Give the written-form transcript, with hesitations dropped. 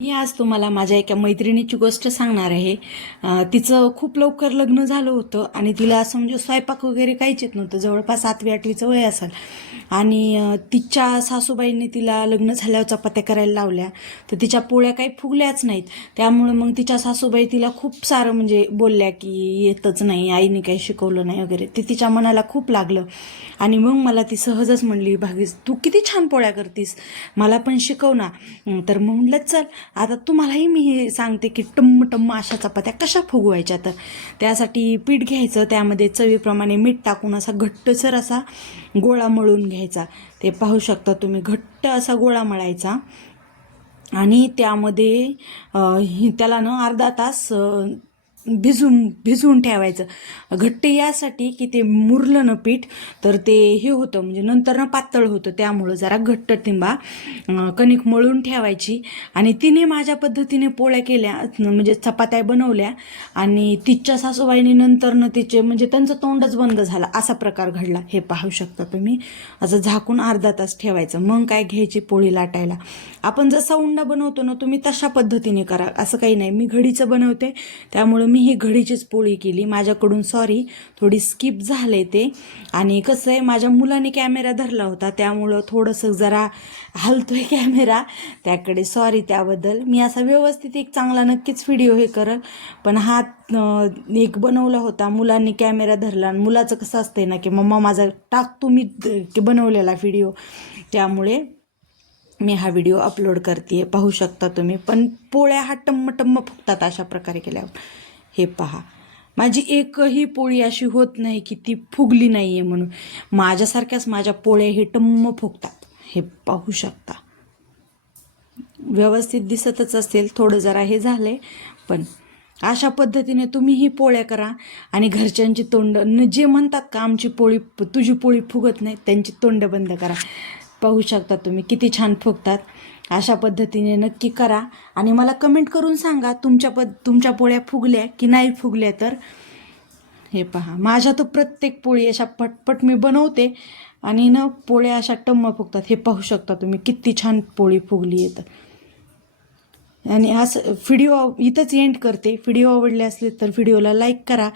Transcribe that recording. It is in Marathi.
मी आज तुम्हाला माझ्या एका मैत्रिणीची गोष्ट सांगणार आहे. तिचं खूप लवकर लग्न झालं होतं आणि तिला असं म्हणजे स्वयंपाक वगैरे काहीच येत नव्हतं. जवळपास 7वी-8वीचं वय असेल आणि तिच्या सासूबाईंनी तिला लग्न झाल्यावर चपात्या करायला लावल्या, तर तिच्या पोळ्या काही फुगल्याच नाहीत. त्यामुळे मग तिच्या सासूबाई तिला खूप सारं म्हणजे बोलल्या की येतच नाही, आईने काही शिकवलं नाही वगैरे. ते तिच्या मनाला खूप लागलं आणि मग मला ती सहजच म्हणली, भाग्यस तू किती छान पोळ्या करतीस, मला पण शिकव ना. तर म्हणलं चल आता तुम्हालाही मी हे सांगते की टम्म टम्म अशा चपात्या कशा फुगवायच्या. तर त्यासाठी पीठ घ्यायचं, त्यामध्ये चवीप्रमाणे मीठ टाकून असा घट्टसर असा गोळा मळून घ्यायचा. ते पाहू शकता तुम्ही, घट्ट असा गोळा मळायचा आणि त्यामध्ये त्याला ना अर्धा तास भिजवून ठेवायचं. घट्ट यासाठी की ते मुरलं ना पीठ तर ते हे होतं म्हणजे नंतर ना पातळ होतं. त्यामुळं जरा घट्ट तिंबा कणिक मळून ठेवायची. आणि तिने माझ्या पद्धतीने पोळ्या केल्या, म्हणजे चपात्या बनवल्या आणि तिच्या सासूबाईने नंतर ना तिचे म्हणजे त्यांचं तोंडच बंद झालं, असा प्रकार घडला. हे पाहू शकता तुम्ही. असं झाकून अर्धा तास ठेवायचं. मग काय घ्यायची पोळी लाटायला. आपण जसा उंडा बनवतो ना तुम्ही तशा पद्धतीने करा, असं काही नाही. मी घडीचं बनवते त्यामुळं मी ही घडीचीच पोळी केली. माझ्याकडून सॉरी, थोडी स्किप झाले ते. आणि कसं आहे, माझ्या मुलाने कॅमेरा धरला होता त्यामुळं थोडंसं जरा हलतोय कॅमेरा, त्याकडे सॉरी त्याबद्दल. मी असा व्यवस्थित एक चांगला नक्कीच व्हिडिओ हे करल, पण हा एक बनवला होता, मुलांनी कॅमेरा धरला आणि मुलाचं कसं असतंय ना की मम्मा माझा टाकतो मी बनवलेला व्हिडिओ, त्यामुळे मी हा व्हिडिओ अपलोड करते. पाहू शकता तुम्ही. पण पोळ्या हा टम्म टम्म फुगतात अशा प्रकारे केल्यावर. हे पहा, माझी एकही पोळी अशी होत नाही की ती फुगली नाही आहे म्हणून. माझ्यासारख्याच माझ्या पोळ्या हे टम्म फुगतात. हे पाहू शकता. व्यवस्थित दिसतच असेल, थोडं जरा हे झालंय, पण अशा पद्धतीने तुम्हीही पोळ्या करा आणि घरच्यांची तोंड जे म्हणतात का आमची पोळी तुझी पोळी फुगत नाही, त्यांची तोंड बंद करा. पाहू शकता तुम्ही किती छान फुगतात. अशा पद्धतीने नक्की करा आणि मला कमेंट करून सांगा तुमच्या पोळ्या फुगल्या की नाही फुगल्या. तर हे पहा, माझ्या तर प्रत्येक पोळी अशा पटपट मी बनवते आणि ना पोळ्या अशा टम्म फुगतात. हे पाहू शकता तुम्ही किती छान पोळी फुगली आहे. आणि असं व्हिडिओ इथंच एंड करते. व्हिडिओ आवडले असले तर व्हिडिओला लाईक करा.